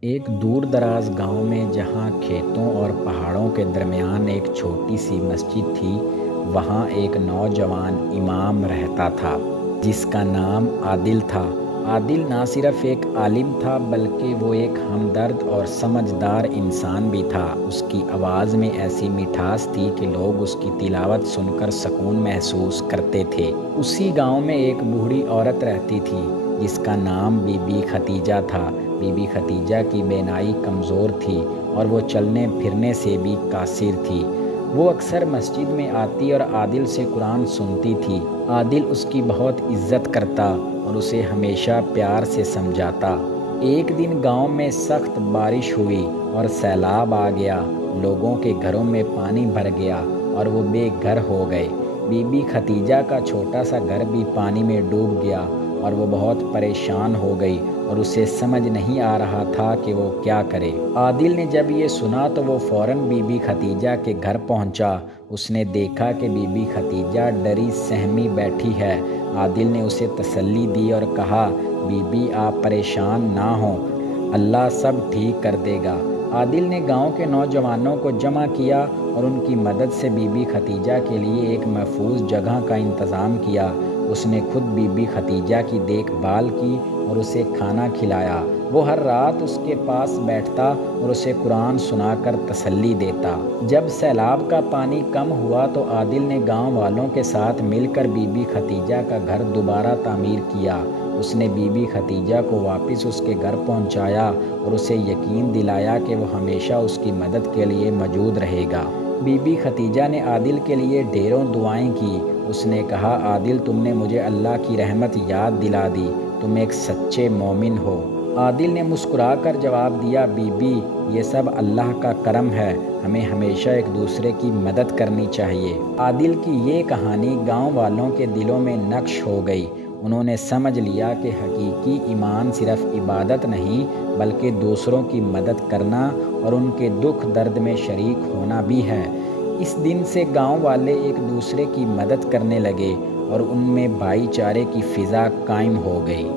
ایک دور دراز گاؤں میں جہاں کھیتوں اور پہاڑوں کے درمیان ایک چھوٹی سی مسجد تھی، وہاں ایک نوجوان امام رہتا تھا جس کا نام عادل تھا۔ عادل نہ صرف ایک عالم تھا بلکہ وہ ایک ہمدرد اور سمجھدار انسان بھی تھا۔ اس کی آواز میں ایسی مٹھاس تھی کہ لوگ اس کی تلاوت سن کر سکون محسوس کرتے تھے۔ اسی گاؤں میں ایک بوڑھی عورت رہتی تھی جس کا نام بی بی ختیجہ تھا۔ بی بی ختیجہ کی بینائی کمزور تھی اور وہ چلنے پھرنے سے بھی قاصر تھی۔ وہ اکثر مسجد میں آتی اور عادل سے قرآن سنتی تھی۔ عادل اس کی بہت عزت کرتا اور اسے ہمیشہ پیار سے سمجھاتا۔ ایک دن گاؤں میں سخت بارش ہوئی اور سیلاب آ گیا۔ لوگوں کے گھروں میں پانی بھر گیا اور وہ بے گھر ہو گئے۔ بی بی ختیجہ کا چھوٹا سا گھر بھی پانی میں ڈوب گیا اور وہ بہت پریشان ہو گئی اور اسے سمجھ نہیں آ رہا تھا کہ وہ کیا کرے۔ عادل نے جب یہ سنا تو وہ فوراً بی بی ختیجہ کے گھر پہنچا۔ اس نے دیکھا کہ بی بی ختیجہ ڈری سہمی بیٹھی ہے۔ عادل نے اسے تسلی دی اور کہا، بی بی آپ پریشان نہ ہوں، اللہ سب ٹھیک کر دے گا۔ عادل نے گاؤں کے نوجوانوں کو جمع کیا اور ان کی مدد سے بی بی ختیجہ کے لیے ایک محفوظ جگہ کا انتظام کیا۔ اس نے خود بی بی ختیجہ کی دیکھ بھال کی اور اسے کھانا کھلایا۔ وہ ہر رات اس کے پاس بیٹھتا اور اسے قرآن سنا کر تسلی دیتا۔ جب سیلاب کا پانی کم ہوا تو عادل نے گاؤں والوں کے ساتھ مل کر بی بی ختیجہ کا گھر دوبارہ تعمیر کیا۔ اس نے بی بی ختیجہ کو واپس اس کے گھر پہنچایا اور اسے یقین دلایا کہ وہ ہمیشہ اس کی مدد کے لیے موجود رہے گا۔ بی بی ختیجہ نے عادل کے لیے ڈھیروں دعائیں کی۔ اس نے کہا، عادل تم نے مجھے اللہ کی رحمت یاد دلا دی، تم ایک سچے مومن ہو۔ عادل نے مسکرا کر جواب دیا، بی بی یہ سب اللہ کا کرم ہے، ہمیں ہمیشہ ایک دوسرے کی مدد کرنی چاہیے۔ عادل کی یہ کہانی گاؤں والوں کے دلوں میں نقش ہو گئی۔ انہوں نے سمجھ لیا کہ حقیقی ایمان صرف عبادت نہیں بلکہ دوسروں کی مدد کرنا اور ان کے دکھ درد میں شریک ہونا بھی ہے۔ اس دن سے گاؤں والے ایک دوسرے کی مدد کرنے لگے اور ان میں بھائی چارے کی فضا قائم ہو گئی۔